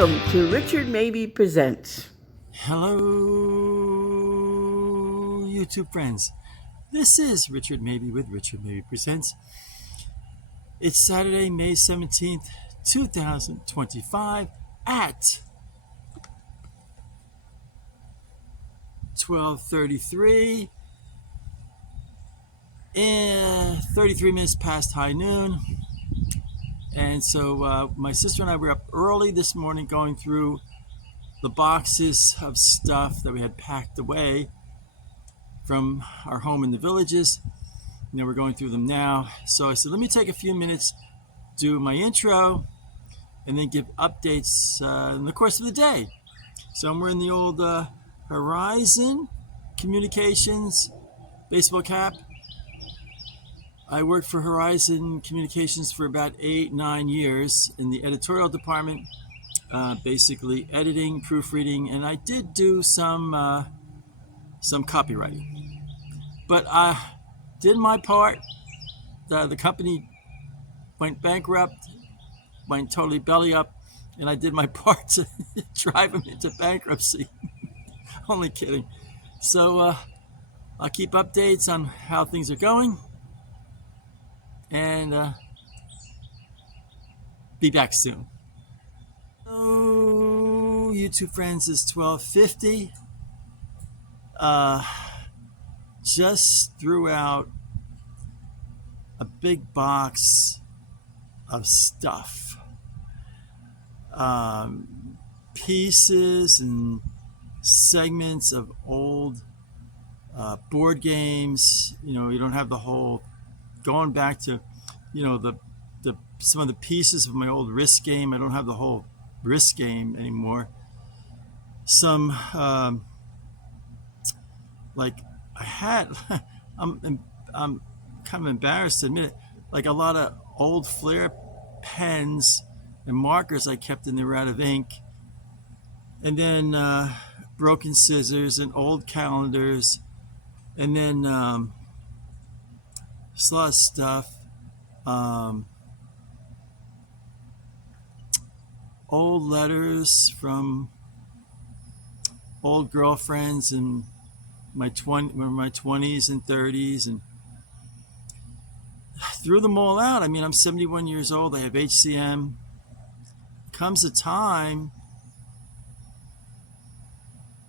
Welcome to Richard Mabey Presents. Hello, YouTube friends. This is Richard Mabey with Richard Mabey Presents. It's Saturday, May 17th, 2025 at 12:33 and 33 minutes past high noon. And so my sister and I were up early this morning going through the boxes of stuff that we had packed away from our home in the villages. We're going through them now. So I said, let me take a few minutes, do my intro, and then give updates in the course of the day. So I'm wearing the old Horizon Communications baseball cap. I worked for Horizon Communications for about 8-9 years in the editorial department, basically editing, proofreading, and I did do some copywriting. But I did my part. The company went bankrupt, went totally belly up, and I did my part to drive them into bankruptcy. Only kidding. So I'll keep updates on how things are going, and be back soon. Oh, YouTube friends, it's 12:50. Just threw out a big box of stuff, pieces and segments of old board games. You don't have the whole, going back to the some of the pieces of my old Risk game. I don't have the whole Risk game anymore. Some like I had I'm kind of embarrassed to admit it, like a lot of old Flair pens and markers I kept in there out of ink, and then broken scissors and old calendars, and then just a lot of stuff, old letters from old girlfriends in my 20s and 30s, and threw them all out. I mean, I'm 71 years old. I have HCM. Comes a time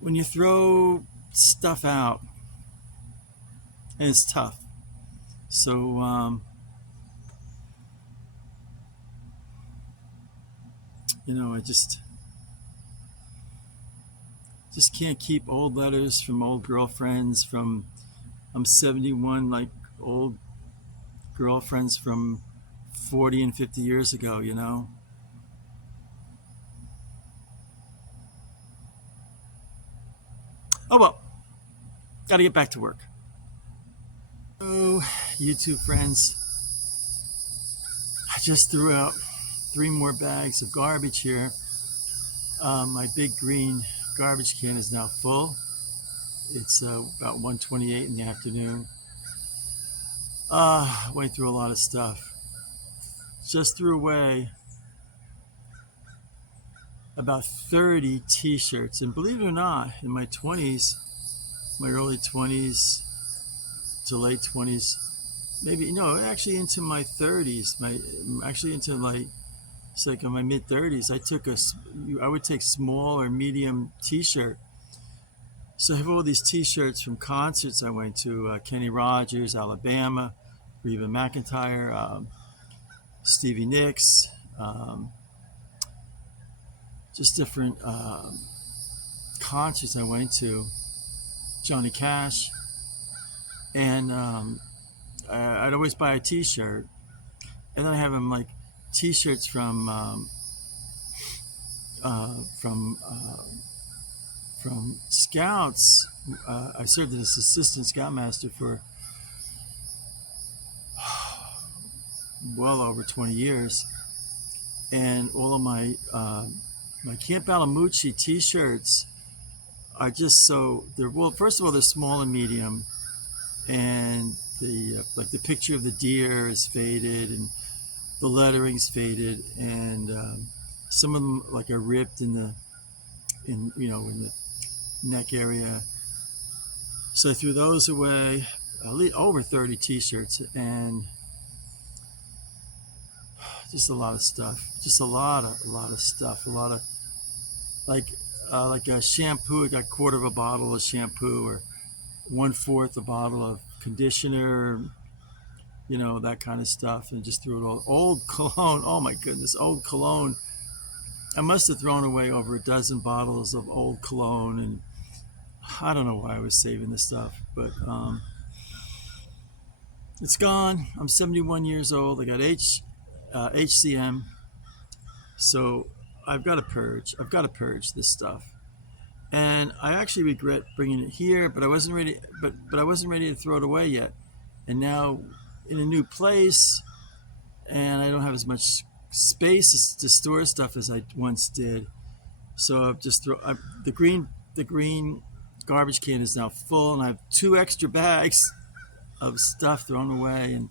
when you throw stuff out, and it's tough. So I just can't keep old letters from old girlfriends from, I'm 71, like old girlfriends from 40 and 50 years ago. Oh well, gotta get back to work. Oh, YouTube friends, I just threw out 3 more bags of garbage here. My big green garbage can is now full. It's about 1:28 in the afternoon. Went through a lot of stuff. Just threw away about 30 t-shirts, and believe it or not, in my 20s, my early 20s to late 20s, maybe actually into my 30s, into like in my mid 30s, I would take small or medium t-shirt. So I have all these t-shirts from concerts I went to, Kenny Rogers, Alabama, Reba McEntire, Stevie Nicks, just different concerts I went to, Johnny Cash, and I'd always buy a t-shirt, and then I have them like t-shirts from scouts. I served as assistant scoutmaster for well over 20 years, and all of my Camp Alamucci t-shirts are just so, first of all, they're small and medium, and the picture of the deer is faded, and the lettering's faded, and Some of them like are ripped in the neck area. So I threw those away. At least over 30 T-shirts and just a lot of stuff. Just a lot of stuff. A lot of like a shampoo. I got a quarter of a bottle of shampoo or 1/4 a bottle of conditioner. That kind of stuff, and just threw it all. Old cologne. Oh my goodness, old cologne. I must have thrown away over a dozen bottles of old cologne, and I don't know why I was saving this stuff, but it's gone. I'm 71 years old. I got HCM, so I've got to purge. I've got to purge this stuff, and I actually regret bringing it here, but I wasn't ready. But I wasn't ready to throw it away yet, and now in a new place, and I don't have as much space to store stuff as I once did. So I've just the green garbage can is now full, and I have 2 extra bags of stuff thrown away. And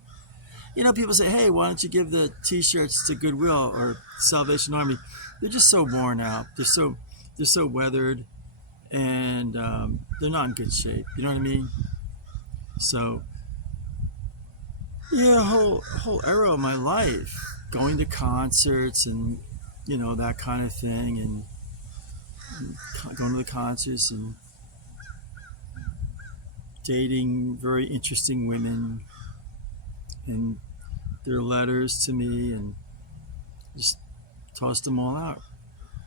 people say, "Hey, why don't you give the T-shirts to Goodwill or Salvation Army?" They're just so worn out. They're so weathered, and they're not in good shape. You know what I mean? So yeah, whole era of my life, going to concerts and that kind of thing, and going to the concerts and dating very interesting women and their letters to me, and just tossed them all out.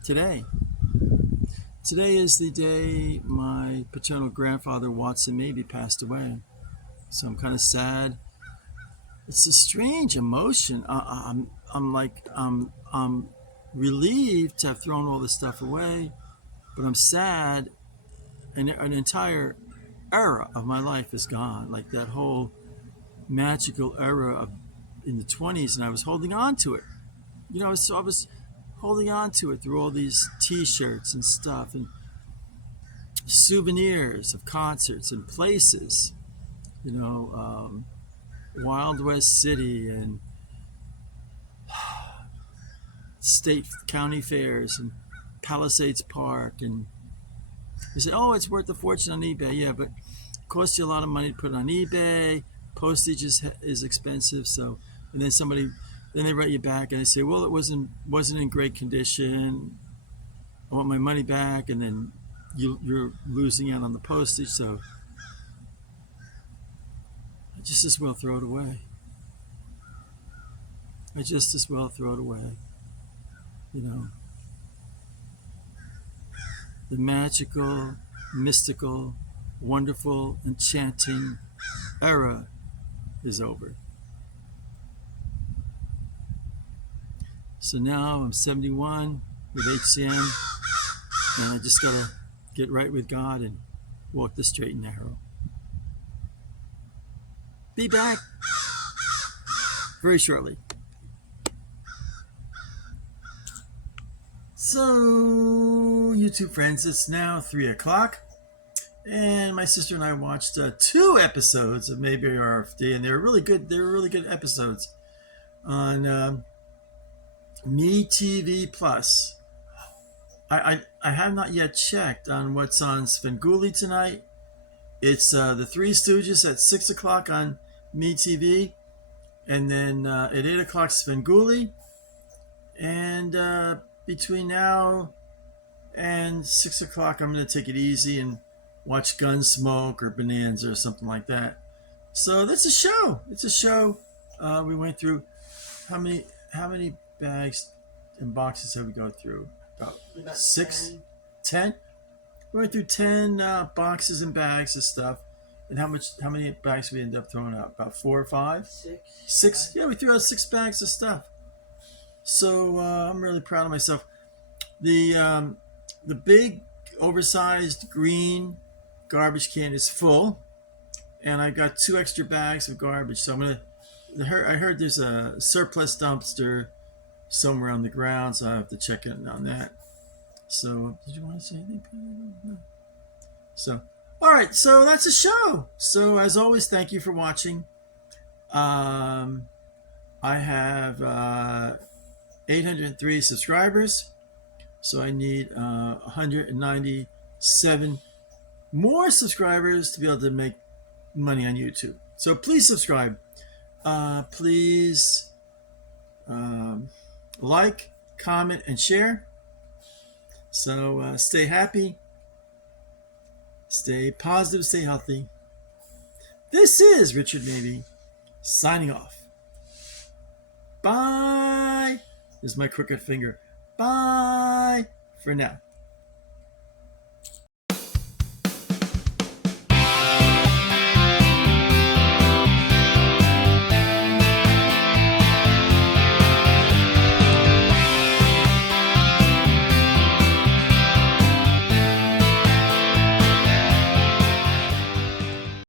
Today is the day my paternal grandfather Watson Mabey passed away, so I'm kind of sad. It's a strange emotion. I'm relieved to have thrown all this stuff away, but I'm sad. And an entire era of my life is gone. Like that whole magical era in the 20s, and I was holding on to it. So I was holding on to it through all these T-shirts and stuff and souvenirs of concerts and places. Wild West City and state county fairs and Palisades Park, and they said, "Oh, it's worth a fortune on eBay." Yeah, but it costs you a lot of money to put it on eBay. Postage is expensive. So, and then they write you back and they say, "Well, it wasn't in great condition. I want my money back," and then you're losing out on the postage. So I just as well throw it away. The magical, mystical, wonderful, enchanting era is over. So now I'm 71 with HCM, and I just gotta get right with God and walk the straight and narrow. Be back very shortly. So, YouTube friends, it's now 3 o'clock, and my sister and I watched 2 episodes of Mabey RFD, and they're really good. They're really good episodes on Me TV Plus. I have not yet checked on what's on Svengoolie tonight. It's the Three Stooges at 6 o'clock on Me TV, and then at 8 o'clock Svengoolie, and between now and 6 o'clock I'm going to take it easy and watch Gunsmoke or Bonanza or something like that. So that's a show. It's a show. We went through how many bags and boxes have we gone through? About 6, 10. We went through 10 boxes and bags of stuff. And how many bags we ended up throwing out? About 4 or 5? 6. Yeah, we threw out 6 bags of stuff. So I'm really proud of myself. The big oversized green garbage can is full, and I got 2 extra bags of garbage. So I heard there's a surplus dumpster somewhere on the ground, so I have to check in on that. So did you want to say anything, Peter? No. So all right, so that's a show. So as always, thank you for watching. I have 803 subscribers. So I need 197 more subscribers to be able to make money on YouTube. So please subscribe. Please like, comment, and share. So stay happy, stay positive, stay healthy. This is Richard Mabey signing off. Bye. This is my crooked finger. Bye for now.